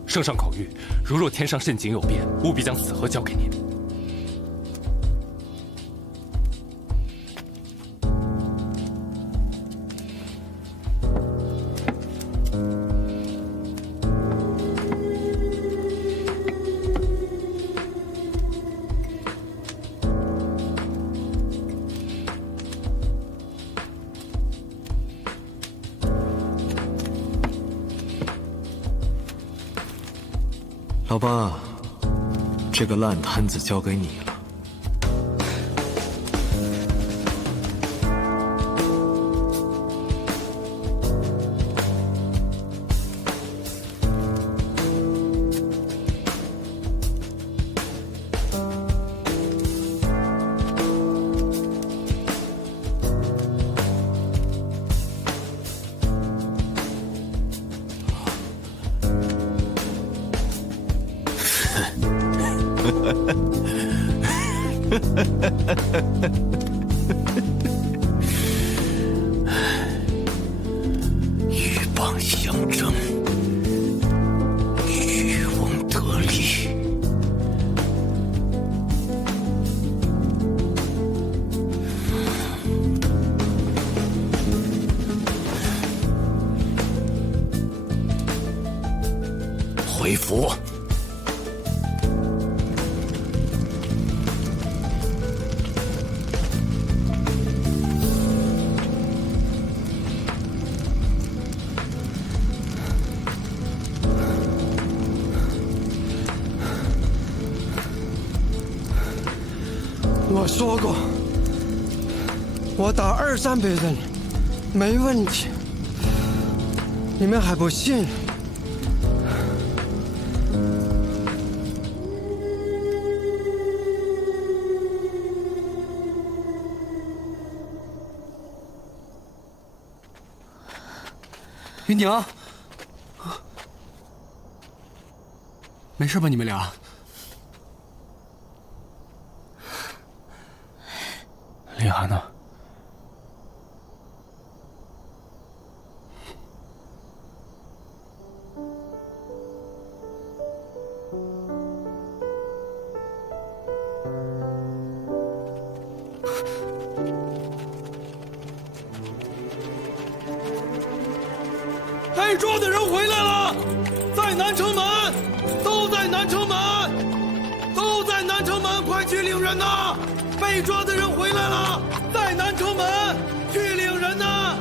圣上口谕：如若天上甚景有变，务必将此盒交给您。老八，这个烂摊子交给你了。鹬蚌相争，渔翁得利。回府。我说过，我打200-300人没问题，你们还不信？云娘，没事吧？你们俩？李涵呢？被抓的人回来了，在南城门，都在南城门，都在南城门，快去领人呐！被抓的人回来了，在南城门，去领人呐！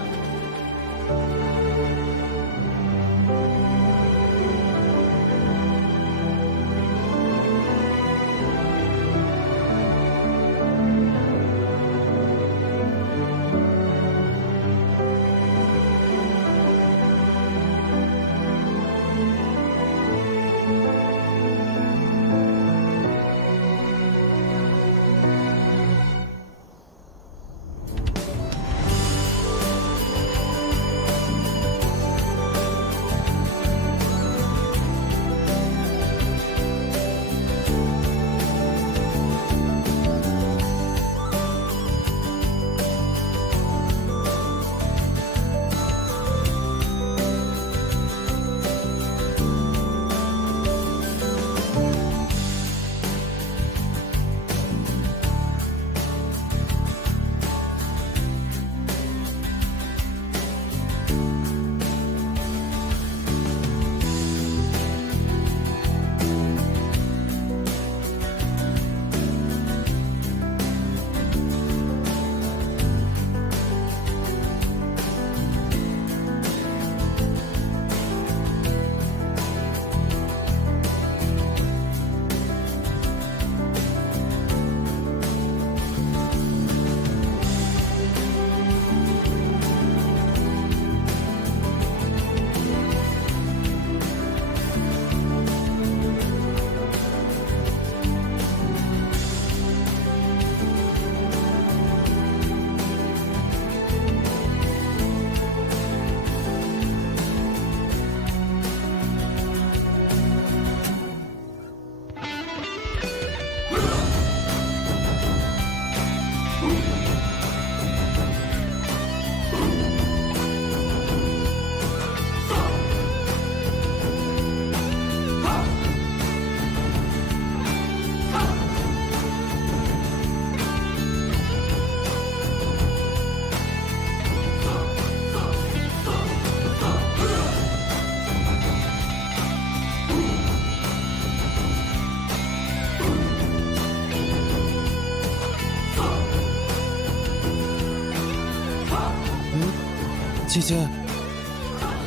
姐姐，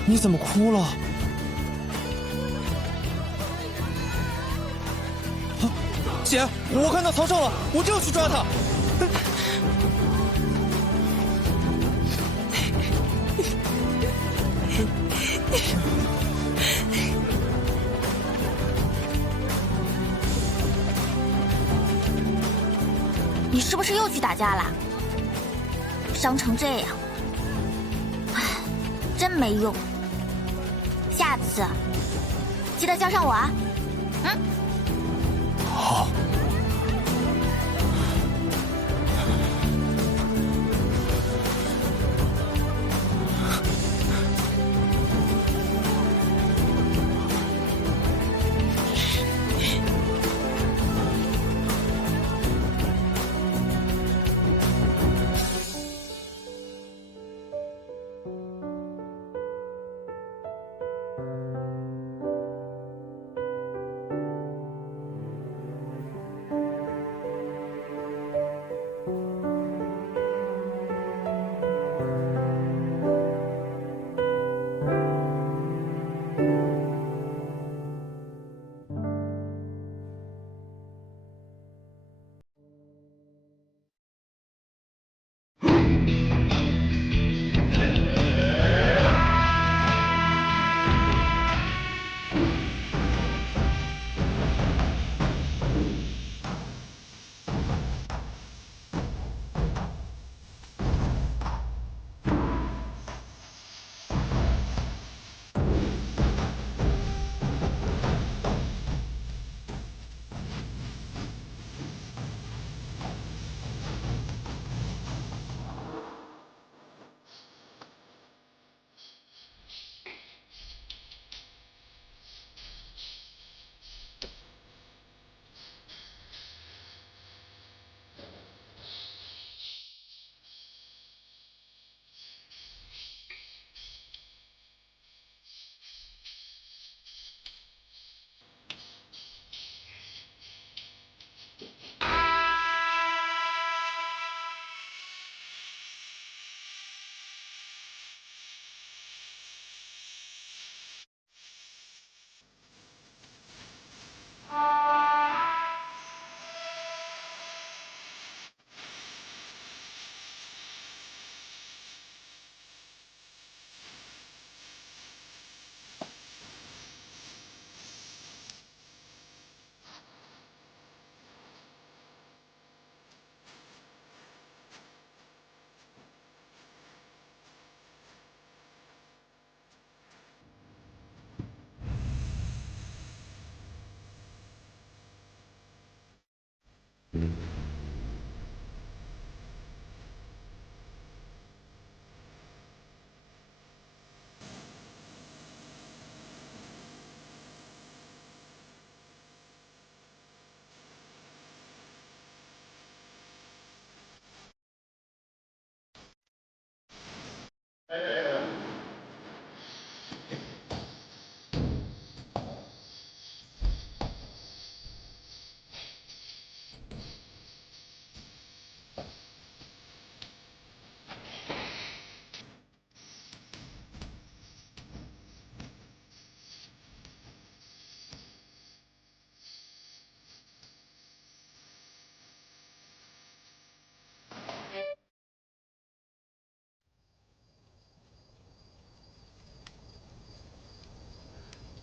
你怎么哭了？姐，我看到曹少了，我就要去抓他。你是不是又去打架啦？伤成这样，唉，真没用。下次记得叫上我啊。嗯。好。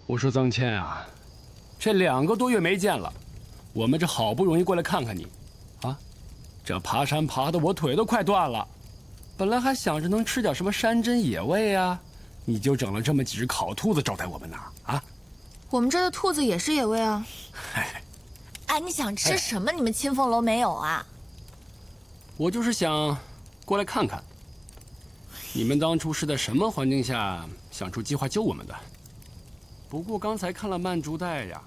我说曾倩啊，这2个多月没见了，我们这好不容易过来看看你，啊，这爬山爬的我腿都快断了，本来还想着能吃点什么山珍野味啊，你就整了这么几只烤兔子招待我们呢？啊，我们这儿的兔子也是野味啊。哎，你想吃什么？你们清风楼没有啊？我就是想过来看看，你们当初是在什么环境下想出计划救我们的？不过刚才看了曼珠带呀，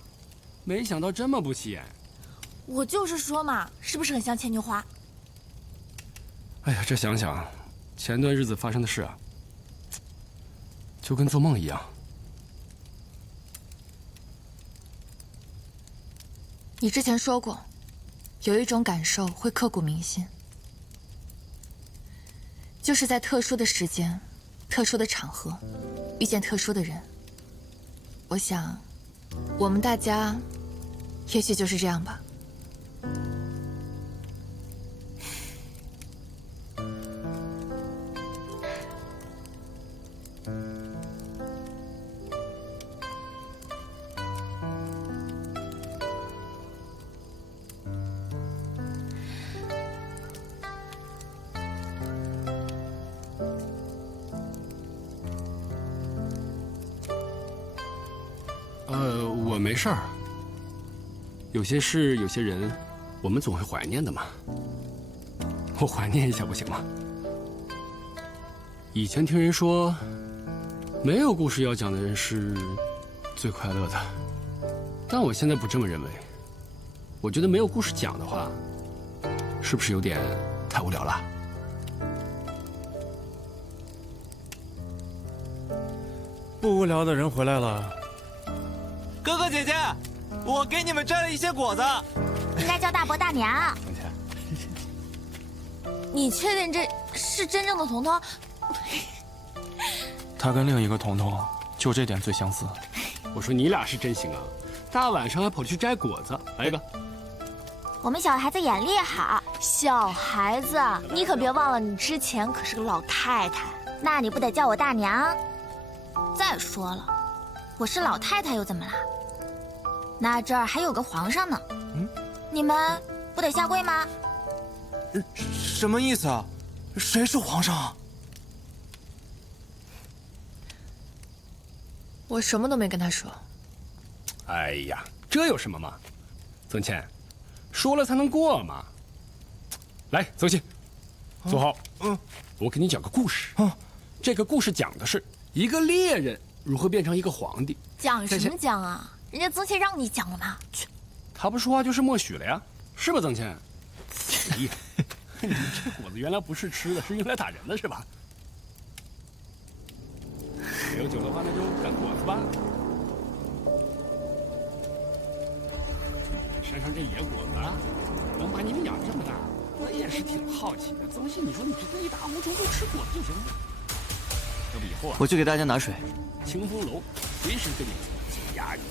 没想到这么不起眼。我就是说嘛，是不是很像牵牛花？哎呀，这想想，前段日子发生的事啊，就跟做梦一样。你之前说过，有一种感受会刻骨铭心，就是在特殊的时间，特殊的场合，遇见特殊的人。我想，我们大家，也许就是这样吧。我没事儿。有些事，有些人，我们总会怀念的嘛。我怀念一下不行吗？以前听人说，没有故事要讲的人是最快乐的，但我现在不这么认为。我觉得没有故事讲的话，是不是有点太无聊了？不无聊的人回来了。哥哥姐姐，我给你们摘了一些果子。应该叫大伯大娘。你确定这是真正的彤彤？他跟另一个彤彤就这点最相似。我说你俩是真行啊，大晚上还跑去摘果子，来一个。我们小孩子眼力好。小孩子，你可别忘了，你之前可是个老太太。那你不得叫我大娘？再说了，我是老太太又怎么了？那这儿还有个皇上呢。你们不得下跪吗？什么意思啊？谁是皇上？我什么都没跟他说。哎呀，这有什么嘛？曾倩，说了才能过嘛。来，曾庆，坐好。我给你讲个故事。这个故事讲的是一个猎人如何变成一个皇帝。讲什么讲啊？人家曾倩让你讲了吗？他不说话就是默许了呀，是吧，曾倩？哎呀，你这果子原来不是吃的，是用来打人的，是吧？没有酒的话，那就赶果子吧。山上这野果子能把你们养这么大，我也是挺好奇的。曾信，你说你这一大无虫就吃果子就行了，要不以后啊，我去给大家拿水。清风楼随时跟你解压你。